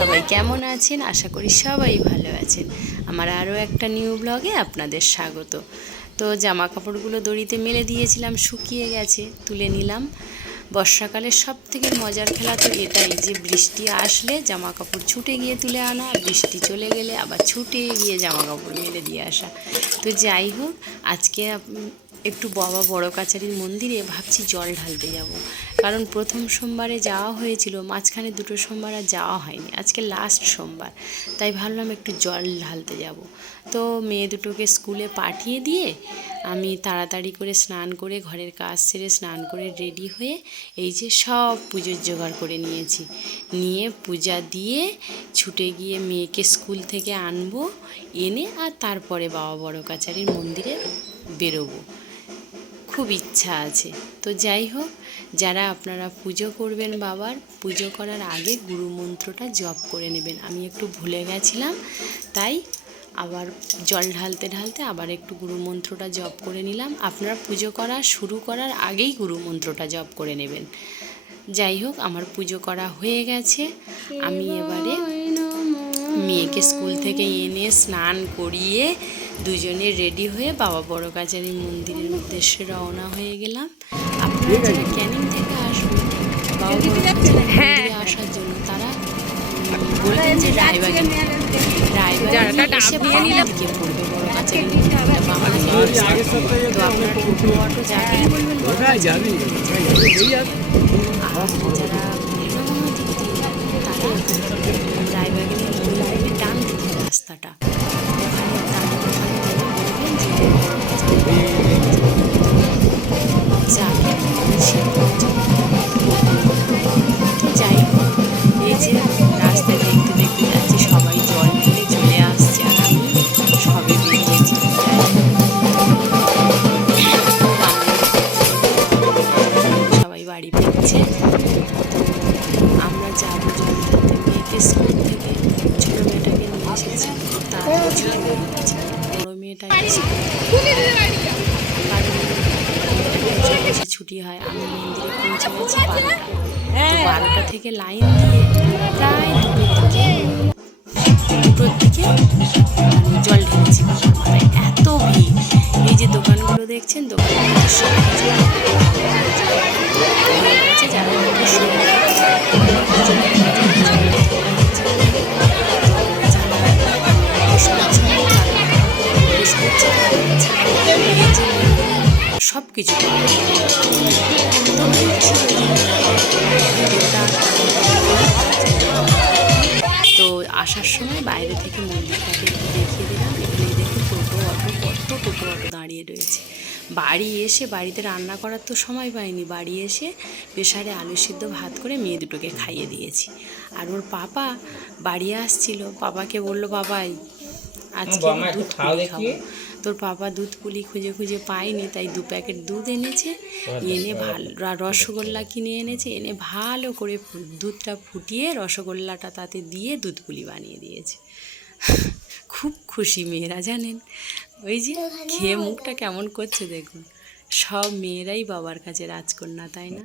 সবাই কেমন আছেন? আশা করি সবাই ভালো আছেন। আমার আরও একটা নিউ ব্লগে আপনাদের স্বাগত। তো জামা কাপড়গুলো দড়িতে মেলে দিয়েছিলাম, শুকিয়ে গেছে, তুলে নিলাম। বর্ষাকালের সবথেকে মজার খেলা তো এটাই যে বৃষ্টি আসলে জামা কাপড় ছুটে গিয়ে তুলে আনা, বৃষ্টি চলে গেলে আবার ছুটে গিয়ে জামা কাপড় মেলে দিয়ে আসা। তো যাই হোক, আজকে একটু বাবা বড় কাছারির মন্দিরে ভাবছি জল ঢালতে যাব। কারণ প্রথম সোমবারে যাওয়া হয়েছিল, মাঝখানে দুটো সোমবার আর যাওয়া হয়নি, আজকে লাস্ট সোমবার, তাই ভাবলাম একটু জল ঢালতে যাব। তো মেয়ে দুটোকে স্কুলে পাঠিয়ে দিয়ে আমি তাড়াতাড়ি করে স্নান করে ঘরের কাজ সেরে স্নান করে রেডি হয়ে এই যে সব পুজোর জোগাড় করে নিয়েছি, নিয়ে পূজা দিয়ে ছুটে গিয়ে মেয়েকে স্কুল থেকে আনবো, এনে আর তারপরে বাবা বড় কাছারির মন্দিরে বেরোবো। খুব ইচ্ছা আছে। তো যাই হোক, যারা আপনারা পুজো করবেন বাবার, পুজো করার আগে গুরু মন্ত্রটা জপ করে নেবেন। আমি একটু ভুলে গেছিলাম, তাই আবার জল ঢালতে ঢালতে আবার একটু গুরু মন্ত্রটা জপ করে নিলাম। আপনারা পুজো করা শুরু করার আগেই গুরু মন্ত্রটা জপ করে নেবেন। যাই হোক, আমার পুজো করা হয়ে গেছে। আমি এবারে মেয়েকে স্কুল থেকে এনে স্নান করিয়ে দুজনে রেডি হয়ে বাবা বড় কাছারি মন্দিরের উদ্দেশ্যে রওনা হয়ে গেলাম। আপনারা যারা ক্যানিং থেকে আসবেন বাবা বড় কাছারি মন্দিরে আসার জন্য, তারা বলবেন যে রায়বাগে এসে বাম দিকে পড়বে বড় কাছারি মন্দিরটা, বাম দিকে। তো আপনার টোটো অটো যাকেই বলবেন আর যারা রায়বাগে মন্দিরের ডান দিকের রাস্তাটা, যাই হোক, এই যে রাস্তা দেখতে দেখতে যাচ্ছি, সবাই জল ঢেলে চলে আসছে আর আমি সবে বেরিয়েছি। সবাই বাড়ি ফিরছে। আমরা যাবো জল ঢালতে। মেয়েকে স্কুল থেকে ছোটো মেয়েটাকে নিয়ে এসেছি, তার বড়ো মেয়েটাকে ছুটি হয়। আমি মন্দিরে পৌঁছে গেছি 12টা। তো 12টা থেকে লাইন দিয়ে প্রায় দুটোর দিকে জল ঢেলেছি বাবার মাথায়। এত ভিড়! এই যে দোকানগুলো দেখছেন, দোকানগুলো সব কিছু হয়ে গেছে, যারা সব কিছু তো আসার সময় বাইরে থেকে মন্দিরটাকে একটু দেখিয়ে দিলাম। এখানে দেখুন টোটো অটো, কত টোটো অটো দাঁড়িয়ে রয়েছে। বাড়ি এসে বাড়িতে রান্না করার তো সময় পাইনি, বাড়ি এসে প্রেসারে আলু সিদ্ধ ভাত করে মেয়ে দুটোকে খাইয়ে দিয়েছি। আর ওর পাপা বাড়ি আসছিল, পাপাকে বললো বাবাই আজকে দুধ পুলি খাবো। তোর পাপা দুধ পুলি খুঁজে খুঁজে পায়নি, তাই 2 প্যাকেট দুধ এনেছে, এনে ভালো রসগোল্লা কিনে এনেছে, এনে ভালো করে দুধটা ফুটিয়ে রসগোল্লাটা তাতে দিয়ে দুধ পুলি বানিয়ে দিয়েছে। খুব খুশি মেয়েরা, জানেন। ওই যে খেয়ে মুখটা কেমন করছে দেখুন। সব মেয়েরাই বাবার কাছে রাজকন্যা, তাই না?